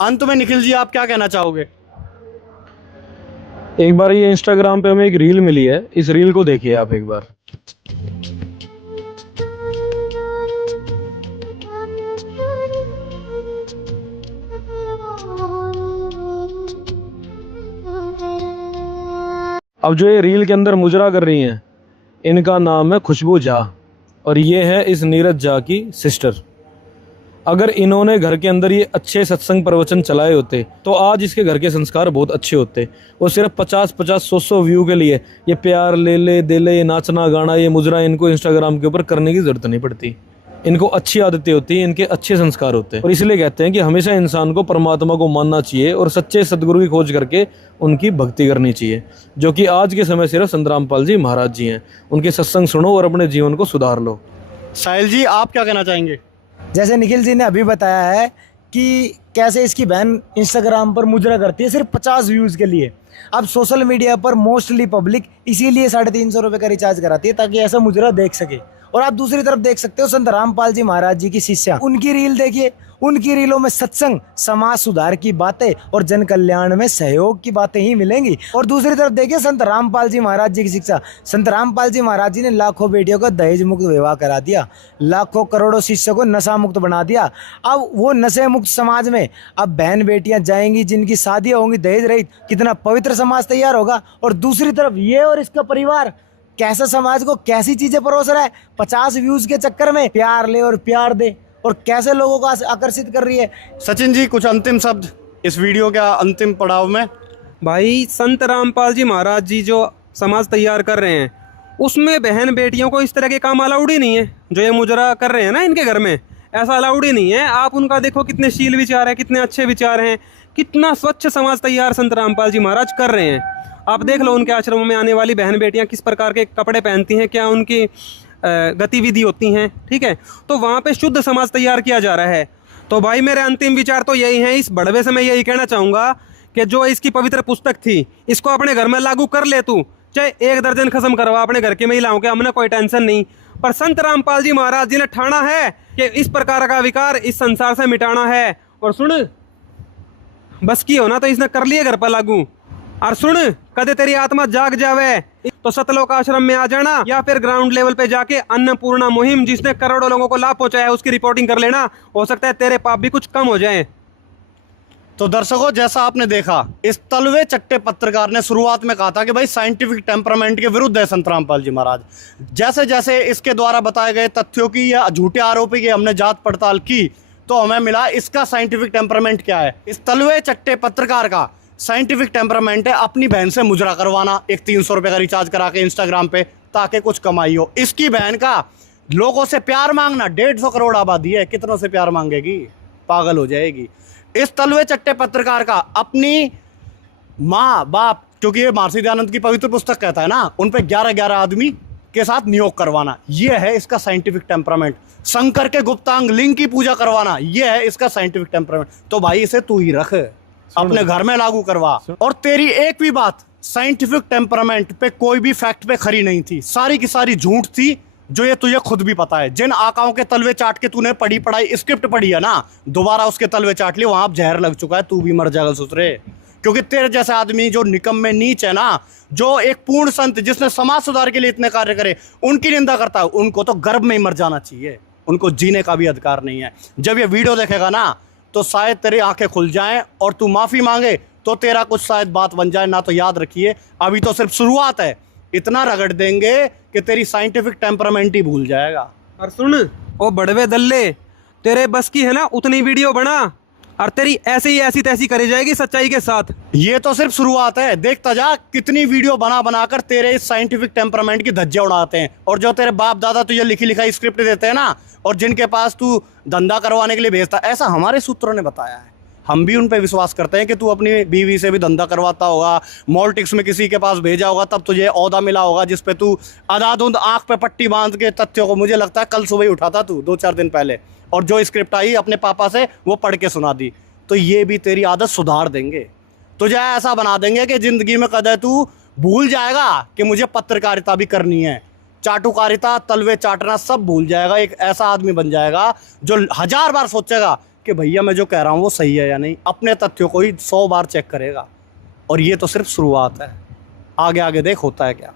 अंत में निखिल जी आप क्या कहना चाहोगे? एक बार ये इंस्टाग्राम पे हमें एक रील मिली है, इस रील को देखिए आप एक बार। अब जो ये रील के अंदर मुजरा कर रही हैं, इनका नाम है खुशबू झा और ये है इस नीरज झा की सिस्टर। अगर इन्होंने घर के अंदर ये अच्छे सत्संग प्रवचन चलाए होते तो आज इसके घर के संस्कार बहुत अच्छे होते। वो सिर्फ 50-50 100 व्यू के लिए ये प्यार ले ले दे ले, ये नाचना गाना, ये मुजरा इनको इंस्टाग्राम के ऊपर करने की जरूरत नहीं पड़ती। इनको अच्छी आदतें होती हैं, इनके अच्छे संस्कार होते हैं और इसलिए कहते हैं कि हमेशा इंसान को परमात्मा को मानना चाहिए और सच्चे सदगुरु की खोज करके उनकी भक्ति करनी चाहिए, जो कि आज के समय सिर्फ संत रामपाल जी महाराज जी हैं। उनके सत्संग सुनो और अपने जीवन को सुधार लो। साहिल जी आप क्या कहना चाहेंगे? जैसे निखिल जी ने अभी बताया है कि कैसे इसकी बहन इंस्टाग्राम पर मुजरा करती है सिर्फ 50 व्यूज़ के लिए। अब सोशल मीडिया पर मोस्टली पब्लिक इसीलिए 350 रुपये का रिचार्ज कराती है ताकि ऐसा मुजरा देख सके। और आप दूसरी तरफ देख सकते हो संत रामपाल जी महाराज जी की शिष्या, उनकी रील देखिए। उनकी रीलों में सत्संग, समाज सुधार की बातें और जन कल्याण में सहयोग की बातें ही मिलेंगी। और दूसरी तरफ देखिए संत रामपाल जी महाराज जी की शिक्षा। संत रामपाल जी महाराज जी ने लाखों बेटियों का दहेज मुक्त विवाह करा दिया, लाखों करोड़ों शिष्यों को नशा मुक्त बना दिया। अब वो नशे मुक्त समाज में अब बहन बेटियां जाएंगी जिनकी शादियां होंगी दहेज रहित, कितना पवित्र समाज तैयार होगा। और दूसरी तरफ ये और इसका परिवार कैसा समाज को कैसी चीजें परोस रहा है, 50 व्यूज के चक्कर में प्यार ले और प्यार दे, और कैसे लोगों को आकर्षित कर रही है। सचिन जी कुछ अंतिम शब्द इस वीडियो के अंतिम पड़ाव में। भाई संत रामपाल जी महाराज जी जो समाज तैयार कर रहे हैं उसमें बहन बेटियों को इस तरह के काम अलाउड ही नहीं है। जो ये मुजरा कर रहे हैं ना इनके घर में, ऐसा अलाउड ही नहीं है। आप उनका देखो कितने शील विचार हैं, कितने अच्छे विचार हैं, कितना स्वच्छ समाज तैयार संत रामपाल जी महाराज कर रहे हैं। आप देख लो उनके आश्रमों में आने वाली बहन बेटियां किस प्रकार के कपड़े पहनती हैं, क्या उनकी गतिविधि होती हैं, ठीक है। तो वहाँ पे शुद्ध समाज तैयार किया जा रहा है। तो भाई मेरे अंतिम विचार तो यही हैं। इस बड़वे से मैं यही कहना चाहूँगा कि जो इसकी पवित्र पुस्तक थी इसको अपने घर में लागू कर ले तू, चाहे 1 दर्जन खत्म करवा अपने घर के महिलाओं के, हमने कोई टेंशन नहीं। पर संत रामपाल जी महाराज जी ने ठाना है कि इस प्रकार का विकार इस संसार से मिटाना है। और सुन, बस की हो ना तो इसने कर लिए घर पर लागू। और सुन, कदे तेरी आत्मा जाग जावे तो सतलोक आश्रम में आ जाना, या फिर ग्राउंड लेवल पे जाके अन्नपूर्णा मुहिम जिसने करोड़ों लोगों को लाभ पहुंचाया है उसकी रिपोर्टिंग कर लेना। हो सकता है तेरे पाप भी कुछ कम हो जाएं। तो दर्शकों जैसा आपने देखा, इस तलवे चट्टे पत्रकार ने शुरुआत में कहा था कि भाई साइंटिफिक टेम्परामेंट के विरुद्ध है संत रामपाल जी महाराज। जैसे जैसे इसके द्वारा बताए गए तथ्यों की या झूठे आरोपी की हमने जांच पड़ताल की तो हमें मिला इसका साइंटिफिक टेम्परामेंट क्या है। इस तलवे चट्टे पत्रकार का साइंटिफिक टेम्परामेंट है अपनी बहन से मुजरा करवाना, एक 300 रुपये का रिचार्ज करा के इंस्टाग्राम पे ताकि कुछ कमाई हो। इसकी बहन का लोगों से प्यार मांगना, 150 करोड़ आबादी है, कितनों से प्यार मांगेगी, पागल हो जाएगी। इस तलवे चट्टे पत्रकार का अपनी माँ बाप, क्योंकि ये महर्षि दयानंद की पवित्र पुस्तक कहता है ना, उन पे 11-11 आदमी के साथ नियोग करवाना, ये है इसका साइंटिफिक टेम्परामेंट। शंकर के गुप्तांग लिंग की पूजा करवाना, ये है इसका साइंटिफिक टेम्परामेंट। तो भाई इसे तू ही रख, अपने घर में लागू करवा। और तेरी एक भी बात साइंटिफिक टेम्परामेंट पे, कोई भी फैक्ट पे खरी नहीं थी, सारी की सारी झूठ थी, जो ये तुझे खुद भी पता है। जिन आकाओं के तलवे चाट के तूने पढ़ाई स्क्रिप्ट पढ़ी है ना, दोबारा उसके तलवे चाट लिए, वहां जहर लग चुका है, तू भी मर जाएगा सुतरे। क्योंकि तेरे जैसे आदमी जो निकम्मे नीच है ना, जो एक पूर्ण संत जिसने समाज सुधार के लिए इतने कार्य करे, उनकी निंदा करता है, उनको तो गर्भ में ही मर जाना चाहिए, उनको जीने का भी अधिकार नहीं है। जब ये वीडियो देखेगा ना तो शायद तेरी आंखें खुल जाएं और तू माफ़ी मांगे तो तेरा कुछ शायद बात बन जाए ना। तो याद रखिए अभी तो सिर्फ शुरुआत है, इतना रगड़ देंगे कि तेरी साइंटिफिक टेम्परामेंट ही भूल जाएगा। और सुन, ओ बड़वे दल्ले, तेरे बस की है ना उतनी वीडियो बना और तेरी ऐसे ही ऐसी तैसी करी जाएगी सच्चाई के साथ। ये तो सिर्फ शुरुआत है, देखता जा कितनी वीडियो बना बनाकर तेरे इस साइंटिफिक टेम्परामेंट की धज्जियां उड़ाते हैं। और जो तेरे बाप दादा तुझे लिखी लिखाई स्क्रिप्ट देते हैं ना, और जिनके पास तू धंधा करवाने के लिए भेजता, ऐसा हमारे सूत्रों ने बताया है, हम भी उन पे विश्वास करते हैं कि तू अपनी बीवी से भी धंधा करवाता होगा, मॉलिटिक्स में किसी के पास भेजा होगा, तब तुझे ओहदा मिला होगा जिस पे तू अधाधुंध आंख पे पट्टी बांध के तथ्यों को, मुझे लगता है कल सुबह ही उठा था तू 2-4 दिन पहले, और जो स्क्रिप्ट आई अपने पापा से वो पढ़ के सुना दी। तो ये भी तेरी आदत सुधार देंगे, तुझे ऐसा बना देंगे कि ज़िंदगी में कदे तू भूल जाएगा कि मुझे पत्रकारिता भी करनी है, चाटुकारिता, तलवे चाटना सब भूल जाएगा। एक ऐसा आदमी बन जाएगा जो 1000 बार सोचेगा कि भैया मैं जो कह रहा हूँ वो सही है या नहीं, अपने तथ्यों को ही 100 बार चेक करेगा। और ये तो सिर्फ शुरुआत है, आगे आगे देख होता है क्या।